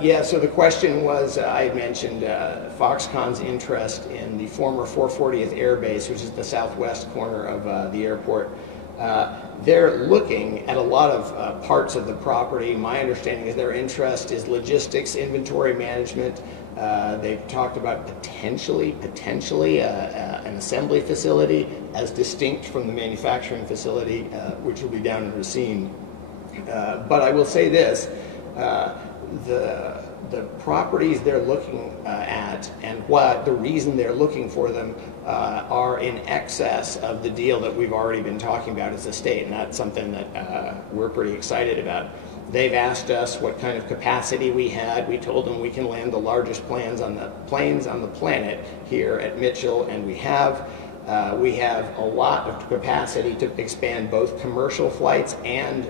Yeah, so the question was, I had mentioned Foxconn's interest in the former 440th Air Base, which is the southwest corner of the airport. They're looking at a lot of parts of the property. My understanding is their interest is logistics, inventory management. They've talked about potentially an assembly facility as distinct from the manufacturing facility, which will be down in Racine. But I will say this. The properties they're looking at and what the reason they're looking for them are in excess of the deal that we've already been talking about as a state, and that's something that we're pretty excited about. They've asked us what kind of capacity we had. We told them we can land the largest planes on the planet here at Mitchell, and we have. We have a lot of capacity to expand both commercial flights and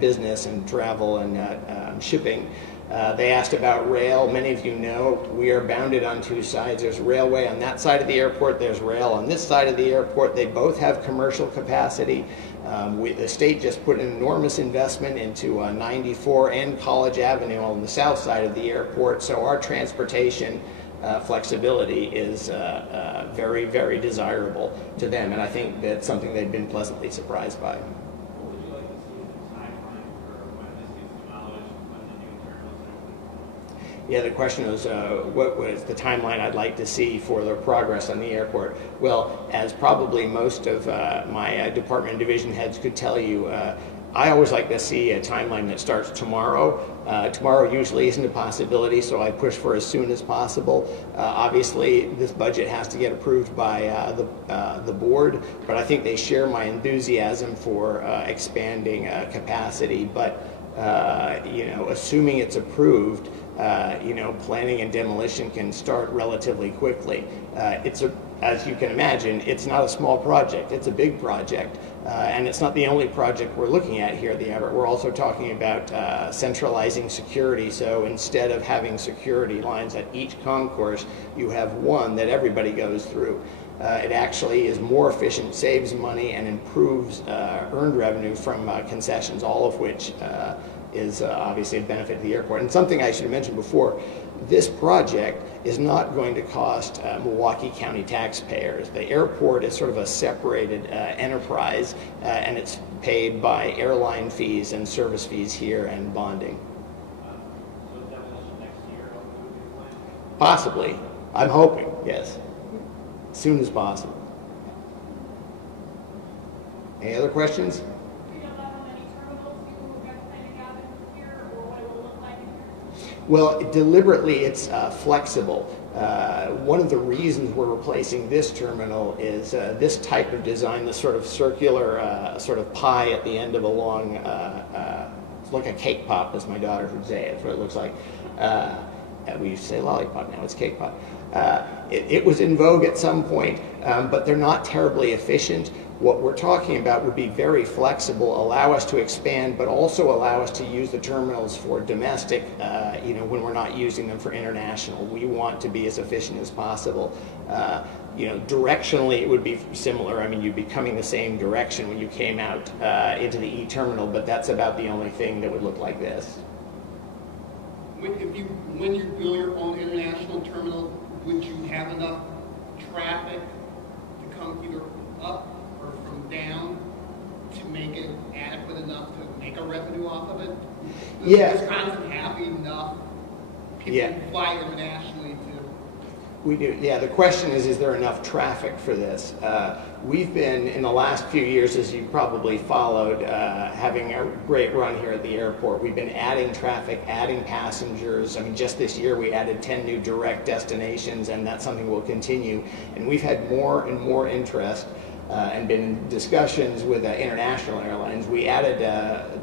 business and travel and shipping. They asked about rail. Many of you know we are bounded on two sides. There's railway on that side of the airport. There's rail on this side of the airport. They both have commercial capacity. The state just put an enormous investment into 94 and College Avenue on the south side of the airport. So our transportation flexibility is very, very desirable to them, and I think that's something they've been pleasantly surprised by. What would you like to see as the timeline for when this gets demolished, when the new terminals open? Yeah, the question was, what was the timeline I'd like to see for the progress on the airport? Well, as probably most of my department and division heads could tell you, I always like to see a timeline that starts tomorrow. Tomorrow usually isn't a possibility, so I push for as soon as possible. Obviously, this budget has to get approved by the board, but I think they share my enthusiasm for expanding capacity. But assuming it's approved, planning and demolition can start relatively quickly. As you can imagine, it's not a small project. It's a big project. And it's not the only project we're looking at here at the airport. We're also talking about centralizing security. So instead of having security lines at each concourse, you have one that everybody goes through. It actually is more efficient, saves money, and improves earned revenue from concessions, all of which is obviously a benefit to the airport. And something I should have mentioned before, this project is not going to cost Milwaukee County taxpayers. The airport is sort of a separated enterprise, and it's paid by airline fees and service fees here and bonding. So demolition next year, would be planned? Possibly. I'm hoping, yes. As soon as possible. Any other questions? Well, deliberately it's flexible. One of the reasons we're replacing this terminal is this type of design, this sort of circular sort of pie at the end of a long, it's like a cake pop, as my daughter would say. That's what it looks like. We used to say lollipop, now it's cake pop. It was in vogue at some point, but they're not terribly efficient. What we're talking about would be very flexible, allow us to expand, but also allow us to use the terminals for domestic, when we're not using them for international. We want to be as efficient as possible. Directionally it would be similar. I mean, you'd be coming the same direction when you came out into the E-terminal, but that's about the only thing that would look like this. When you build your own international terminal, would you have enough traffic to come either up or from down to make it adequate enough to make a revenue off of it? Does Wisconsin have enough people who fly internationally to? We do. Yeah, the question is there enough traffic for this? We've been, in the last few years, as you probably followed, having a great run here at the airport. We've been adding traffic, adding passengers. I mean, just this year we added 10 new direct destinations, and that's something we'll continue. And we've had more and more interest and been in discussions with international airlines. We added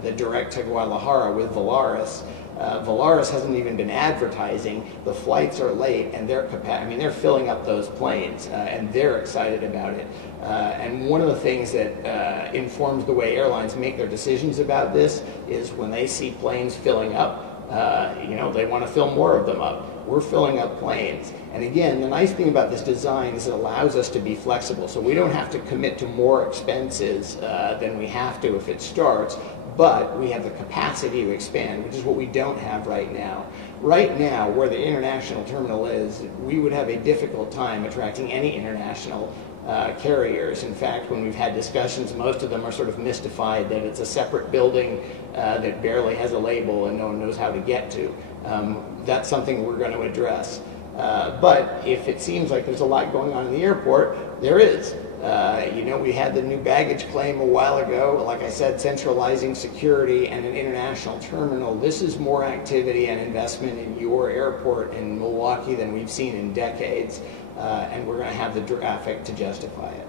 the direct to Guadalajara with Volaris. Volaris hasn't even been advertising. The flights are late, and they're filling up those planes, and they're excited about it. And one of the things that informs the way airlines make their decisions about this is when they see planes filling up, they want to fill more of them up. We're filling up planes. And again, the nice thing about this design is it allows us to be flexible. So we don't have to commit to more expenses than we have to if it starts, but we have the capacity to expand, which is what we don't have right now. Right now, where the international terminal is, we would have a difficult time attracting any international carriers. In fact, when we've had discussions, most of them are sort of mystified that it's a separate building that barely has a label and no one knows how to get to. That's something we're going to address. But if it seems like there's a lot going on in the airport, there is. We had the new baggage claim a while ago. Like I said, centralizing security and an international terminal. This is more activity and investment in your airport in Milwaukee than we've seen in decades. And we're going to have the traffic to justify it.